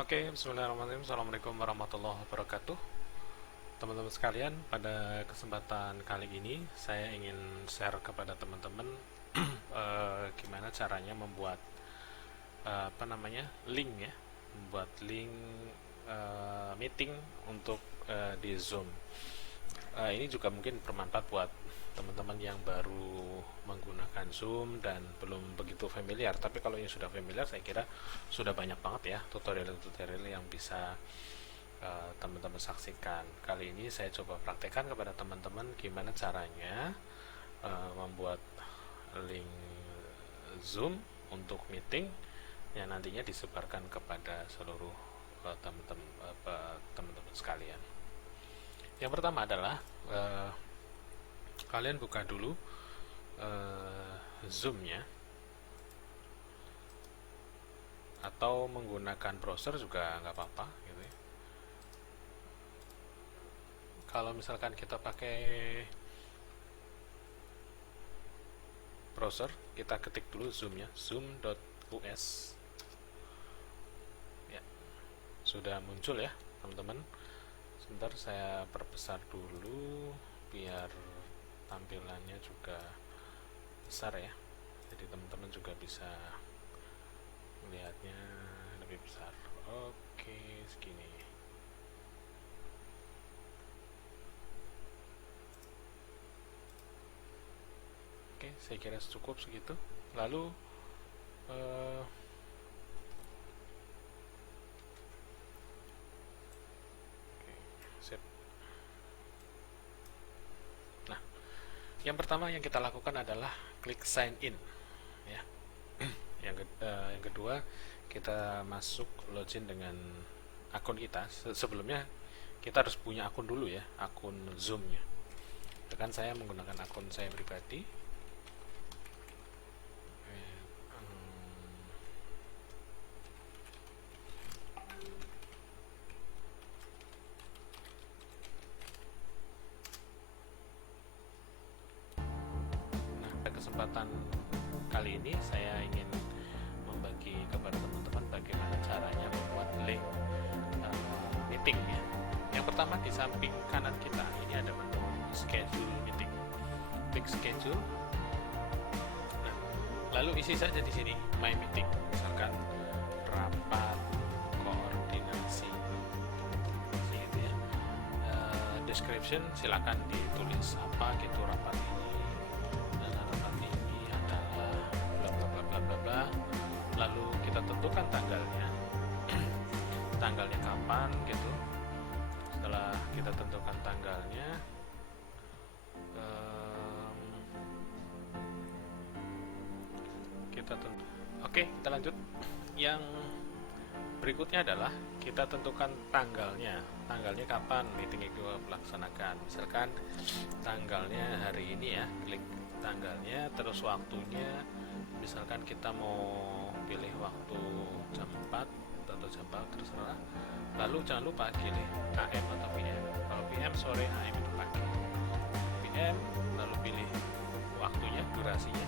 Oke, bismillahirrahmanirrahim. Assalamualaikum warahmatullahi wabarakatuh. Teman-teman sekalian, pada kesempatan kali ini saya ingin share kepada teman-teman gimana caranya membuat link ya, membuat link meeting untuk di Zoom. Ini juga mungkin bermanfaat buat teman-teman yang baru menggunakan Zoom dan belum begitu familiar. Tapi kalau yang sudah familiar, saya kira sudah banyak banget ya tutorial-tutorial yang bisa teman-teman saksikan. Kali ini saya coba praktekkan kepada teman-teman gimana caranya membuat link Zoom untuk meeting yang nantinya disebarkan kepada seluruh teman-teman sekalian. Yang pertama adalah kalian buka dulu Zoom-nya, atau menggunakan browser juga nggak apa-apa gitu ya. Kalau misalkan kita pakai browser, kita ketik dulu Zoom-nya, zoom.us ya, sudah muncul ya teman-teman. Sebentar saya perbesar dulu biar tampilannya juga besar ya, jadi teman-teman juga bisa melihatnya lebih besar. Oke, segini. Oke, saya kira cukup segitu. Lalu sip. Nah, yang pertama yang kita lakukan adalah klik sign in ya. Yang kedua, kita masuk login dengan akun kita. Sebelumnya kita harus punya akun dulu ya, akun Zoom-nya. Kan saya menggunakan akun saya pribadi. Nah, pada kesempatan kali ini saya ingin membagi kepada teman-teman bagaimana caranya membuat link meeting ya. Yang pertama, di samping kanan kita ini ada menu schedule meeting. Klik schedule. Nah, lalu isi saja di sini my meeting, misalkan rapat koordinasi gitu ya. Description silakan ditulis apa gitu, rapat ini adalah bla bla bla bla bla bla. Lalu kita tentukan tanggalnya tanggalnya kapan gitu. Setelah kita tentukan tanggalnya, oke, kita lanjut. Yang berikutnya adalah kita tentukan tanggalnya kapan meeting itu melaksanakan. Misalkan tanggalnya hari ini ya, klik tanggalnya, terus waktunya misalkan kita mau pilih waktu jam 4 atau jam 4 terserah. Lalu jangan lupa pilih AM atau PM. Kalau PM sore, AM itu pagi. PM, lalu pilih waktunya, durasinya.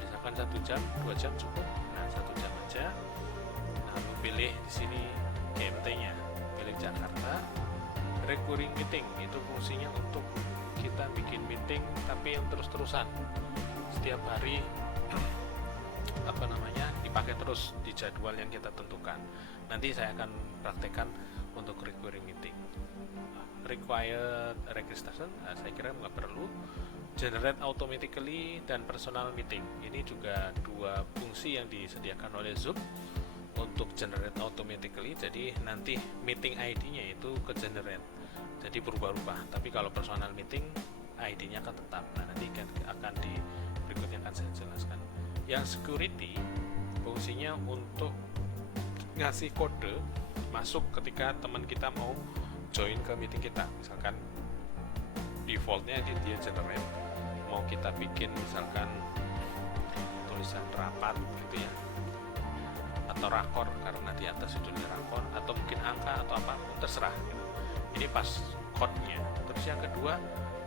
Misalkan 1 jam, 2 jam cukup. Nah, 1 jam aja. Lalu pilih di sini GMT-nya, pilih Jakarta. Recurring meeting itu fungsinya untuk kita bikin meeting tapi yang terus-terusan setiap hari dipakai terus di jadwal yang kita tentukan. Nanti saya akan praktekkan untuk recurring meeting. Required registration, saya kira nggak perlu. Generate automatically dan personal meeting, ini juga dua fungsi yang disediakan oleh Zoom untuk generate automatically. Jadi nanti meeting ID-nya itu ke generate, jadi berubah-ubah. Tapi kalau personal meeting ID-nya akan tetap. Nah, nanti akan di berikutnya akan saya jelaskan. Yang security fungsinya untuk ngasih kode masuk ketika teman kita mau join ke meeting kita. Misalkan defaultnya dia generate, mau kita bikin misalkan tulisan rapat gitu ya, atau rakor karena di atas judulnya rakor, atau mungkin angka atau apa, terserah gitu. Ini pas code-nya. Terus yang kedua,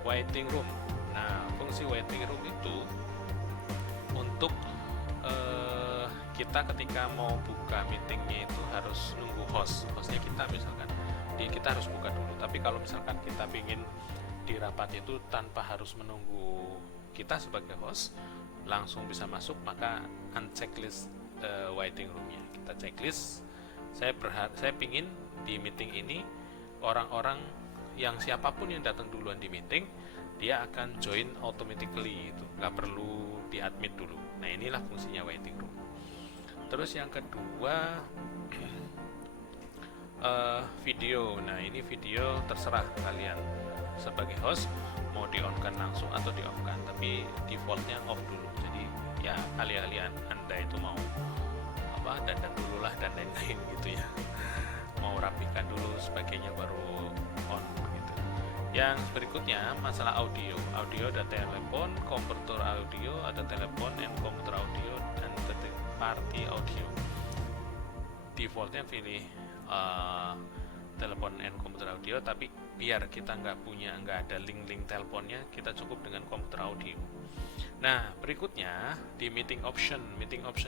waiting room. Nah, fungsi waiting room itu untuk kita kita ketika mau buka meetingnya itu harus nunggu hostnya kita misalkan, kita harus buka dulu. Tapi kalau misalkan kita ingin di rapat itu tanpa harus menunggu kita sebagai host, langsung bisa masuk, maka unchecklist waiting roomnya. Kita checklist, saya pingin di meeting ini orang-orang yang siapapun yang datang duluan di meeting, dia akan join automatically, itu nggak perlu di admit dulu. Nah, inilah fungsinya waiting room. Terus yang kedua, video. Nah, ini video terserah kalian sebagai host mau di on kan langsung atau di off kan, tapi defaultnya off dulu. Jadi ya alih-alih Anda itu mau dandan dulu lah dan lain-lain gitu ya, mau rapikan dulu sebagainya baru on gitu. Yang berikutnya masalah audio ada telepon, konverter audio, ada telepon and komputer audio, dan third party audio. Defaultnya pilih telepon and komputer audio, tapi biar kita nggak ada link teleponnya, kita cukup dengan komputer audio. Nah, berikutnya di meeting option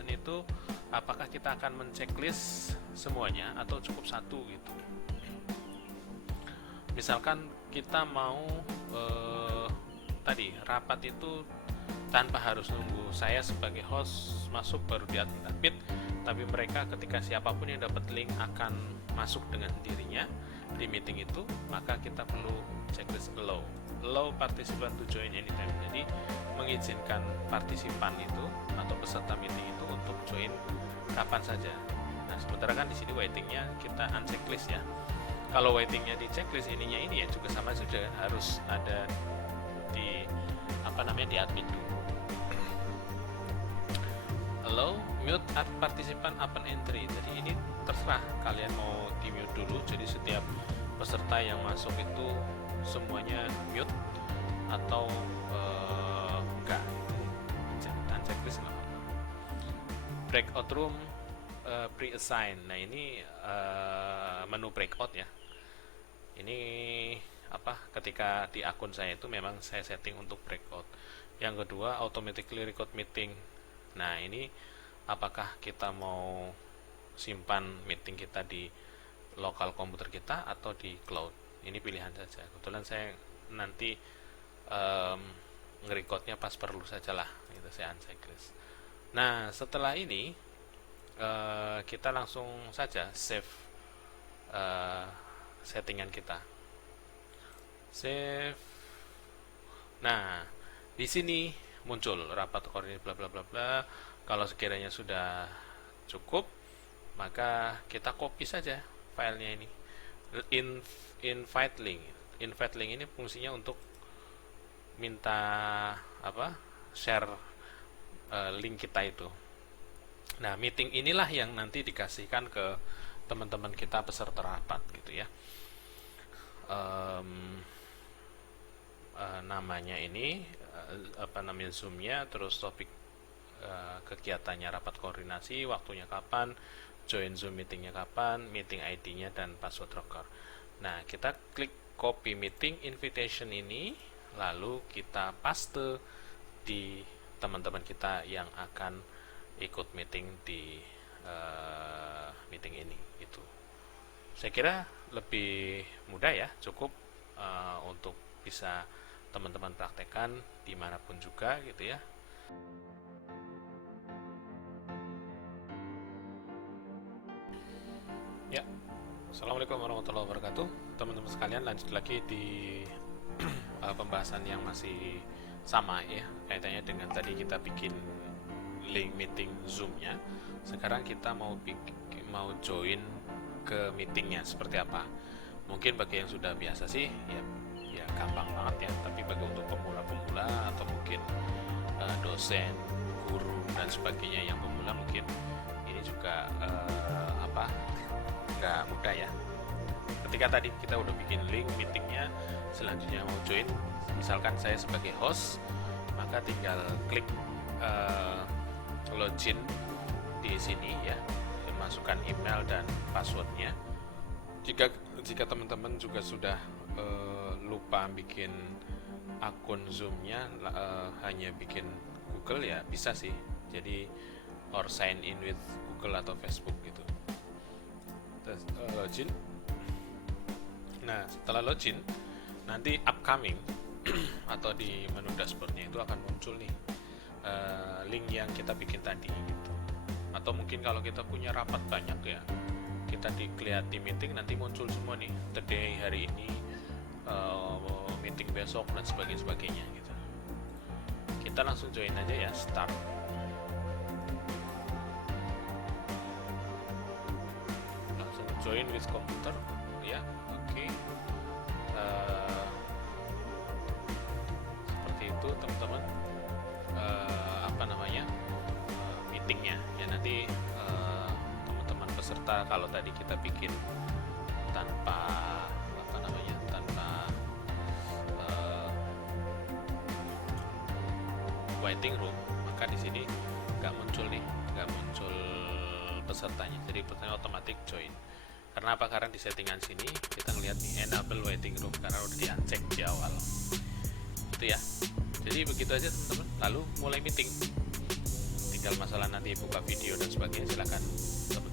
itu apakah kita akan menceklis semuanya atau cukup satu gitu. Misalkan kita mau tadi rapat itu tanpa harus nunggu saya sebagai host masuk baru di admit, tapi mereka ketika siapapun yang dapat link akan masuk dengan sendirinya di meeting itu, maka kita perlu checklist allow participant to join anytime. Jadi mengizinkan partisipan itu atau peserta meeting itu untuk join kapan saja. Nah, sementara kan di sini waitingnya kita unchecklist ya. Kalau waitingnya di checklist ini ya juga sama saja, harus ada di di admin dulu. Allow mute participant upon entry. Jadi ini terserah kalian mau di mute dulu, jadi setiap peserta yang masuk itu semuanya mute atau enggak, checklist nggak apa-apa. Breakout room pre-assign. Nah, ini menu breakout ya. Ini ketika di akun saya itu memang saya setting untuk breakout. Yang kedua, automatically record meeting. Nah, ini apakah kita mau simpan meeting kita di lokal komputer kita atau di cloud? Ini pilihan saja. Kebetulan saya nanti nge-recordnya pas perlu saja lah, itu saya unchecklist. Nah, setelah ini kita langsung saja save settingan kita. Save. Nah, di sini muncul rapat koordinasi bla bla bla bla. Kalau sekiranya sudah cukup, maka kita copy saja filenya ini. Invite link ini fungsinya untuk minta share link kita itu. Nah, meeting inilah yang nanti dikasihkan ke teman-teman kita peserta rapat gitu ya. Namanya ini Zoom-nya, terus topik kegiatannya rapat koordinasi, waktunya kapan, join Zoom meetingnya kapan, meeting ID-nya, dan password rocker. Nah, kita klik copy meeting invitation ini, lalu kita paste di teman-teman kita yang akan ikut meeting di meeting ini. Itu saya kira lebih mudah ya, cukup untuk bisa teman-teman praktekkan dimanapun juga gitu ya. Ya, assalamualaikum warahmatullahi wabarakatuh, teman-teman sekalian. Lanjut lagi di pembahasan yang masih sama ya, kaitannya dengan tadi kita bikin link meeting Zoom-nya. Sekarang kita mau join ke meetingnya seperti apa. Mungkin bagi yang sudah biasa sih ya gampang banget ya, tapi bagi untuk pemula-pemula atau mungkin dosen, guru dan sebagainya yang pemula, mungkin ini juga nggak mudah ya. Ketika tadi kita udah bikin link meetingnya, selanjutnya mau join, misalkan saya sebagai host, maka tinggal klik login di sini ya, masukkan email dan passwordnya. Jika teman-teman juga sudah lupa bikin akun Zoom-nya, hanya bikin Google ya bisa sih. Jadi or sign in with Google atau Facebook gitu. Terus login. Nah, setelah login, nanti upcoming atau di menu dashboardnya itu akan muncul nih link yang kita bikin tadi gitu. Atau mungkin kalau kita punya rapat banyak ya, kita dilihat di meeting nanti muncul semua nih, today hari ini, meeting besok dan sebagainya gitu. Kita langsung join aja ya, start. Langsung join with computer ya, oke. Seperti itu teman-teman, meetingnya ya. Nanti teman-teman peserta, kalau tadi kita bikin tanpa waiting room, maka di sini nggak muncul pesertanya, jadi pesertanya otomatis join. Karena apa? Karena di settingan sini kita ngelihat nih enable waiting room karena udah di-uncheck di awal itu ya. Jadi begitu aja teman-teman, lalu mulai meeting. Tinggal masalah nanti buka video dan sebagainya, silakan teman